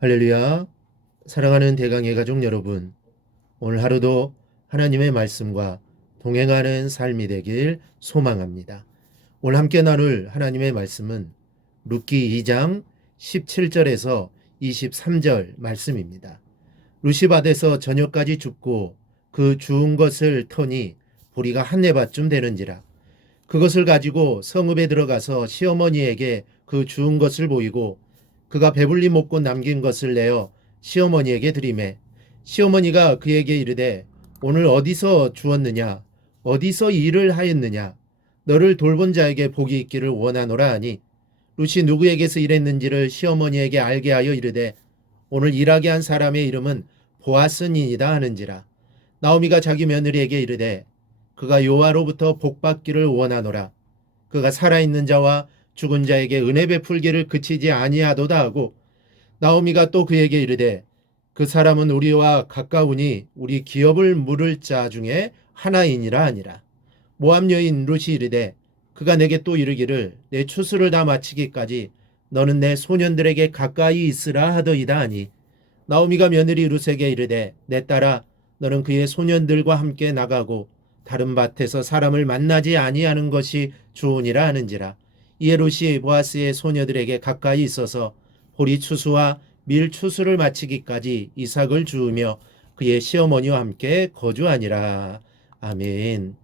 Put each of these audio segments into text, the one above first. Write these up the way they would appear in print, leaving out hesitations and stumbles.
할렐루야. 사랑하는 대강의 가족 여러분, 오늘 하루도 하나님의 말씀과 동행하는 삶이 되길 소망합니다. 오늘 함께 나눌 하나님의 말씀은 룻기 2장 17절에서 23절 말씀입니다. 룻이 밭에서 저녁까지 줍고 그 주운 것을 터니 보리가 한 네밭쯤 되는지라. 그것을 가지고 성읍에 들어가서 시어머니에게 그 주운 것을 보이고 그가 배불리 먹고 남긴 것을 내어 시어머니에게 드리매 시어머니가 그에게 이르되 오늘 어디서 주었느냐 어디서 일을 하였느냐 너를 돌본 자에게 복이 있기를 원하노라 하니 룻이 누구에게서 일했는지를 시어머니에게 알게 하여 이르되 오늘 일하게 한 사람의 이름은 보아스니이다 하는지라. 나오미가 자기 며느리에게 이르되 그가 여호와로부터 복받기를 원하노라. 그가 살아있는 자와 죽은 자에게 은혜 베풀기를 그치지 아니하도다 하고 나오미가 또 그에게 이르되 그 사람은 우리와 가까우니 우리 기업을 물을 자 중에 하나이니라 하니라. 모압 여인 룻이 이르되 그가 내게 또 이르기를 내 추수를 다 마치기까지 너는 내 소년들에게 가까이 있으라 하더이다 하니 나오미가 며느리 룻에게 이르되 내 딸아 너는 그의 소년들과 함께 나가고 다른 밭에서 사람을 만나지 아니하는 것이 좋으니라 하는지라. 이에 룻이 보아스의 소녀들에게 가까이 있어서 보리 추수와 밀 추수를 마치기까지 이삭을 주우며 그의 시어머니와 함께 거주하니라. 아멘.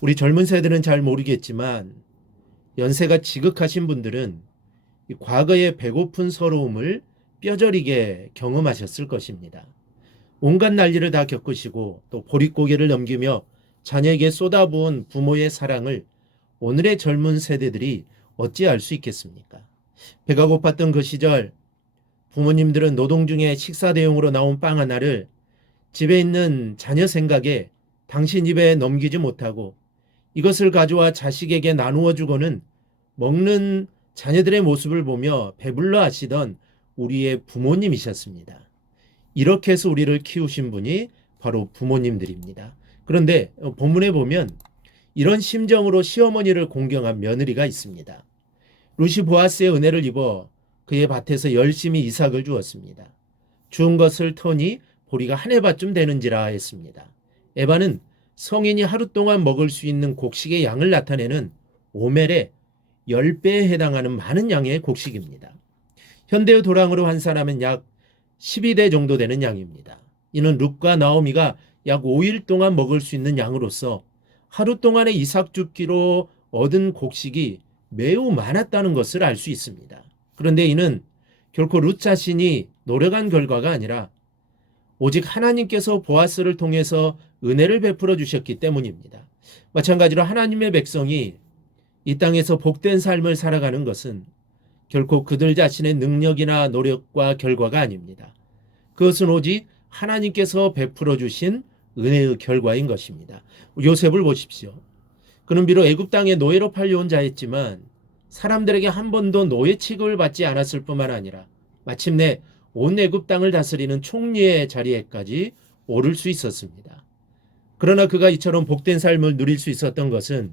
우리 젊은 세대는 잘 모르겠지만 연세가 지극하신 분들은 과거의 배고픈 서러움을 뼈저리게 경험하셨을 것입니다. 온갖 난리를 다 겪으시고 또 보릿고개를 넘기며 자녀에게 쏟아부은 부모의 사랑을 오늘의 젊은 세대들이 어찌할 수 있겠습니까? 배가 고팠던 그 시절 부모님들은 노동 중에 식사 대용으로 나온 빵 하나를 집에 있는 자녀 생각에 당신 입에 넘기지 못하고 이것을 가져와 자식에게 나누어 주고는 먹는 자녀들의 모습을 보며 배불러 하시던 우리의 부모님이셨습니다. 이렇게 해서 우리를 키우신 분이 바로 부모님들입니다. 그런데 본문에 보면 이런 심정으로 시어머니를 공경한 며느리가 있습니다. 룻이 보아스의 은혜를 입어 그의 밭에서 열심히 이삭을 주었습니다. 주운 것을 터니 보리가 한 해밭쯤 되는지라 했습니다. 에바는 성인이 하루 동안 먹을 수 있는 곡식의 양을 나타내는 오멜의 10배에 해당하는 많은 양의 곡식입니다. 현대의 도랑으로 환산하면 약 12대 정도 되는 양입니다. 이는 룻과 나오미가 약 5일 동안 먹을 수 있는 양으로서 하루 동안의 이삭 줍기로 얻은 곡식이 매우 많았다는 것을 알 수 있습니다. 그런데 이는 결코 룻 자신이 노력한 결과가 아니라 오직 하나님께서 보아스를 통해서 은혜를 베풀어 주셨기 때문입니다. 마찬가지로 하나님의 백성이 이 땅에서 복된 삶을 살아가는 것은 결코 그들 자신의 능력이나 노력과 결과가 아닙니다. 그것은 오직 하나님께서 베풀어 주신 은혜의 결과인 것입니다. 요셉을 보십시오. 그는 비록 애굽 땅에 노예로 팔려온 자였지만 사람들에게 한 번도 노예 취급을 받지 않았을 뿐만 아니라 마침내 온 애굽 땅을 다스리는 총리의 자리에까지 오를 수 있었습니다. 그러나 그가 이처럼 복된 삶을 누릴 수 있었던 것은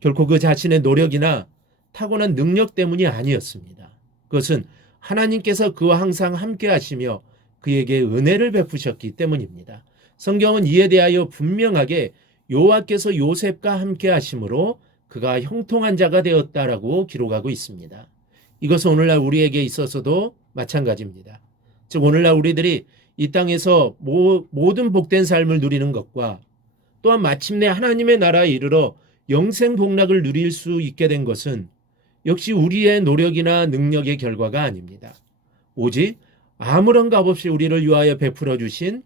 결코 그 자신의 노력이나 타고난 능력 때문이 아니었습니다. 그것은 하나님께서 그와 항상 함께 하시며 그에게 은혜를 베푸셨기 때문입니다. 성경은 이에 대하여 분명하게 여호와께서 요셉과 함께 하심으로 그가 형통한 자가 되었다라고 기록하고 있습니다. 이것은 오늘날 우리에게 있어서도 마찬가지입니다. 즉 오늘날 우리들이 이 땅에서 모든 복된 삶을 누리는 것과 또한 마침내 하나님의 나라에 이르러 영생 복락을 누릴 수 있게 된 것은 역시 우리의 노력이나 능력의 결과가 아닙니다. 오직 아무런 값 없이 우리를 위하여 베풀어 주신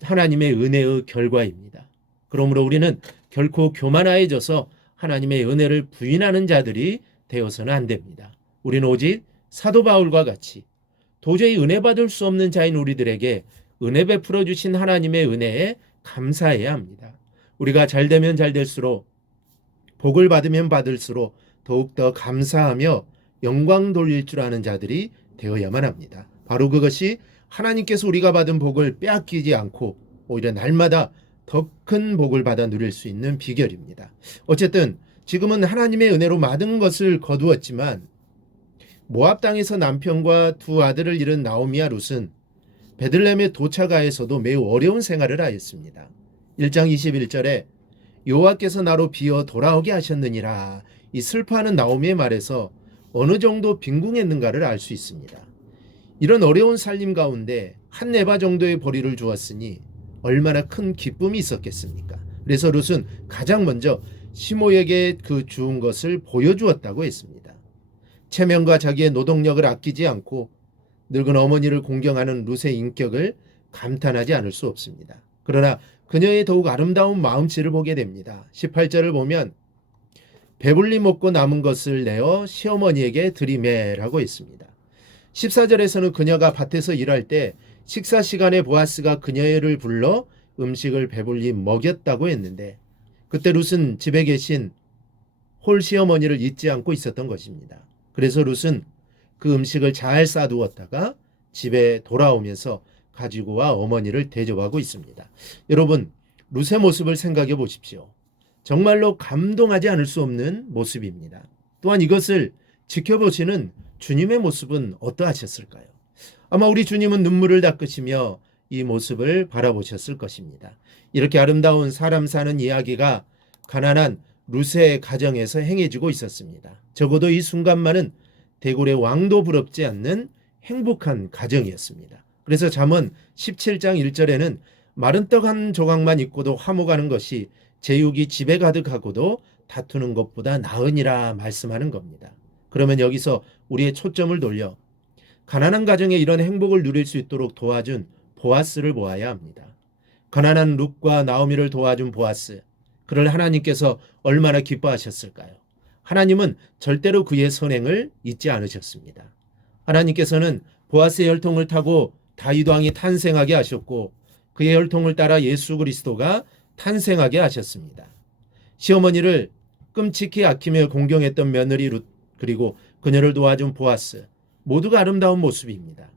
하나님의 은혜의 결과입니다. 그러므로 우리는 결코 교만하여져서 하나님의 은혜를 부인하는 자들이 되어서는 안 됩니다. 우리는 오직 사도 바울과 같이 도저히 은혜 받을 수 없는 자인 우리들에게 은혜 베풀어 주신 하나님의 은혜에 감사해야 합니다. 우리가 잘 되면 잘 될수록 복을 받으면 받을수록 더욱더 감사하며 영광 돌릴 줄 아는 자들이 되어야만 합니다. 바로 그것이 하나님께서 우리가 받은 복을 빼앗기지 않고 오히려 날마다 더 큰 복을 받아 누릴 수 있는 비결입니다. 어쨌든 지금은 하나님의 은혜로 많은 것을 거두었지만 모압 땅에서 남편과 두 아들을 잃은 나오미와 룻은 베들레헴의 도차가에서도 매우 어려운 생활을 하였습니다. 1장 21절에 여호와께서 나로 비어 돌아오게 하셨느니라. 이 슬퍼하는 나오미의 말에서 어느 정도 빈궁했는가를 알 수 있습니다. 이런 어려운 살림 가운데 한 네바 정도의 보리를 주었으니 얼마나 큰 기쁨이 있었겠습니까? 그래서 룻은 가장 먼저 시모에게 그 주운 것을 보여주었다고 했습니다. 체면과 자기의 노동력을 아끼지 않고 늙은 어머니를 공경하는 룻의 인격을 감탄하지 않을 수 없습니다. 그러나 그녀의 더욱 아름다운 마음씨를 보게 됩니다. 18절을 보면 배불리 먹고 남은 것을 내어 시어머니에게 드리매라고 했습니다. 14절에서는 그녀가 밭에서 일할 때 식사 시간에 보아스가 그녀를 불러 음식을 배불리 먹였다고 했는데 그때 룻은 집에 계신 홀 시어머니를 잊지 않고 있었던 것입니다. 그래서 룻은 그 음식을 잘 싸두었다가 집에 돌아오면서 가지고 와 어머니를 대접하고 있습니다. 여러분, 룻의 모습을 생각해 보십시오. 정말로 감동하지 않을 수 없는 모습입니다. 또한 이것을 지켜보시는 주님의 모습은 어떠하셨을까요? 아마 우리 주님은 눈물을 닦으시며 이 모습을 바라보셨을 것입니다. 이렇게 아름다운 사람 사는 이야기가 가난한 룻의 가정에서 행해지고 있었습니다. 적어도 이 순간만은 대굴의 왕도 부럽지 않는 행복한 가정이었습니다. 그래서 잠언 17장 1절에는 마른 떡 한 조각만 있고도 화목하는 것이 제육이 집에 가득하고도 다투는 것보다 나으니라 말씀하는 겁니다. 그러면 여기서 우리의 초점을 돌려 가난한 가정에 이런 행복을 누릴 수 있도록 도와준 보아스를 보아야 합니다. 가난한 룻과 나오미를 도와준 보아스, 그를 하나님께서 얼마나 기뻐하셨을까요? 하나님은 절대로 그의 선행을 잊지 않으셨습니다. 하나님께서는 보아스의 혈통을 타고 다윗 왕이 탄생하게 하셨고 그의 혈통을 따라 예수 그리스도가 탄생하게 하셨습니다. 시어머니를 끔찍히 아끼며 공경했던 며느리 룻, 그리고 그녀를 도와준 보아스, 모두가 아름다운 모습입니다.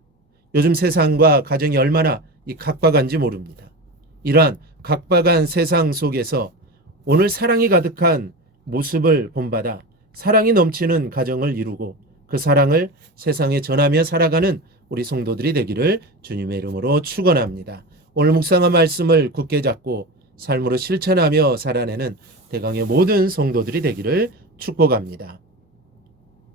요즘 세상과 가정이 얼마나 각박한지 모릅니다. 이러한 각박한 세상 속에서 오늘 사랑이 가득한 모습을 본받아 사랑이 넘치는 가정을 이루고 그 사랑을 세상에 전하며 살아가는 우리 성도들이 되기를 주님의 이름으로 축원합니다. 오늘 묵상한 말씀을 굳게 잡고 삶으로 실천하며 살아내는 대강의 모든 성도들이 되기를 축복합니다.